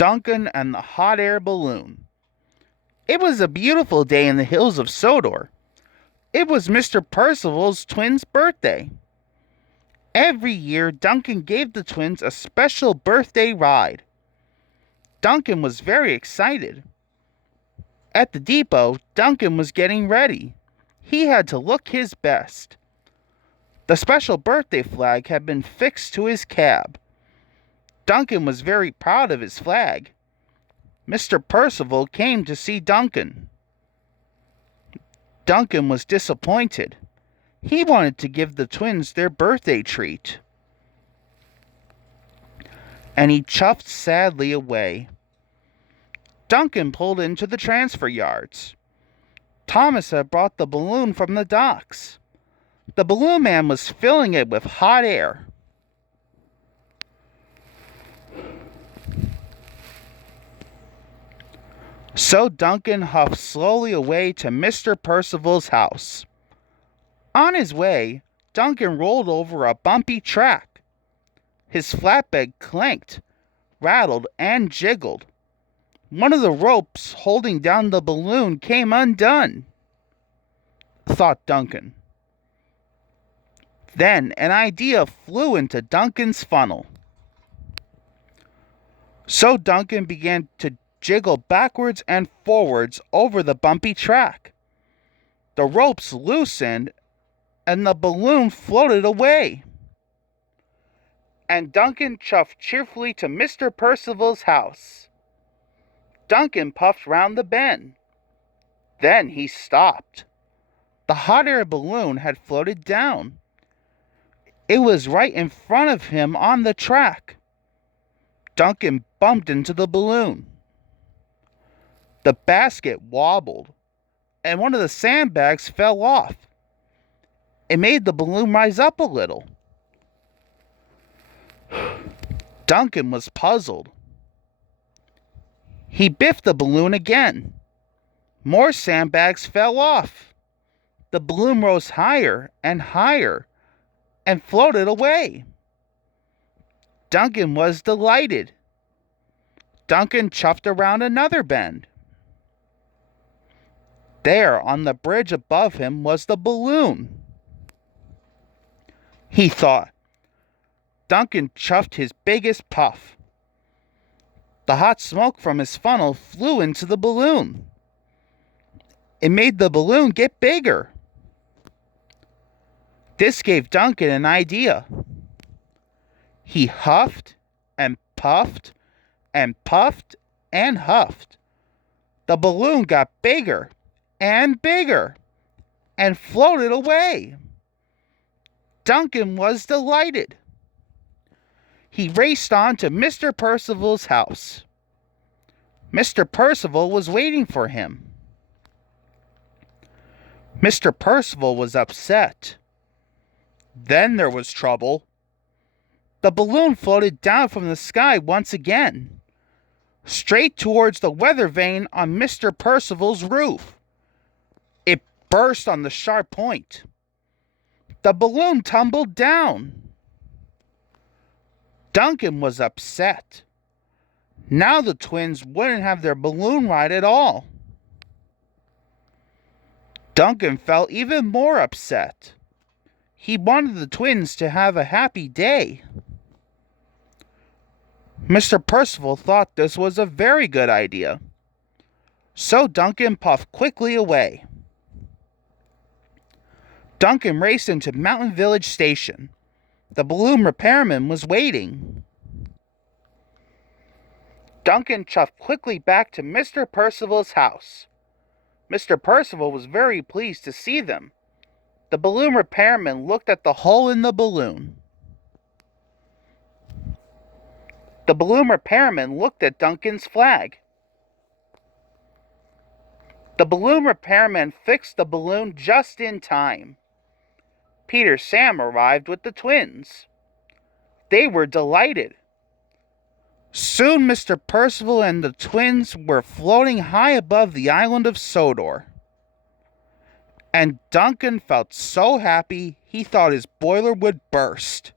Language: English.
Duncan and the Hot Air Balloon. It was a beautiful day in the hills of Sodor. It was Mr. Percival's twins' birthday. Every year, Duncan gave the twins a special birthday ride. Duncan was very excited. At the depot, Duncan was getting ready. He had to look his best. The special birthday flag had been fixed to his cab. Duncan was very proud of his flag. Mr. Percival came to see Duncan. Duncan was disappointed. He wanted to give the twins their birthday treat. And he chuffed sadly away. Duncan pulled into the transfer yards. Thomas had brought the balloon from the docks. The balloon man was filling it with hot air. So Duncan huffed slowly away to Mr. Percival's house. On his way, Duncan rolled over a bumpy track. His flatbed clanked, rattled, and jiggled. One of the ropes holding down the balloon came undone, thought Duncan. Then an idea flew into Duncan's funnel. So Duncan began to jiggle backwards and forwards over the bumpy track. The ropes loosened and the balloon floated away. And Duncan chuffed cheerfully to Mr. Percival's house. Duncan puffed round the bend. Then he stopped. The hot air balloon had floated down. It was right in front of him on the track. Duncan bumped into the balloon. The basket wobbled, and one of the sandbags fell off. It made the balloon rise up a little. Duncan was puzzled. He biffed the balloon again. More sandbags fell off. The balloon rose higher and higher and floated away. Duncan was delighted. Duncan chuffed around another bend. There, on the bridge above him, was the balloon. He thought. Duncan chuffed his biggest puff. The hot smoke from his funnel flew into the balloon. It made the balloon get bigger. This gave Duncan an idea. He huffed and puffed and puffed and huffed. The balloon got bigger and bigger and floated away. Duncan was delighted. He raced on to Mr. Percival's house. Mr. Percival was waiting for him. Mr. Percival was upset. Then there was trouble. The balloon floated down from the sky once again, straight towards the weather vane on Mr. Percival's roof. It burst on the sharp point. The balloon tumbled down. Duncan was upset. Now the twins wouldn't have their balloon ride at all. Duncan felt even more upset. He wanted the twins to have a happy day. Mr. Percival thought this was a very good idea. So Duncan puffed quickly away. Duncan raced into Mountain Village Station. The balloon repairman was waiting. Duncan chuffed quickly back to Mr. Percival's house. Mr. Percival was very pleased to see them. The balloon repairman looked at the hole in the balloon. The balloon repairman looked at Duncan's flag. The balloon repairman fixed the balloon just in time. Peter Sam arrived with the twins. They were delighted. Soon Mr. Percival and the twins were floating high above the island of Sodor. And Duncan felt so happy he thought his boiler would burst.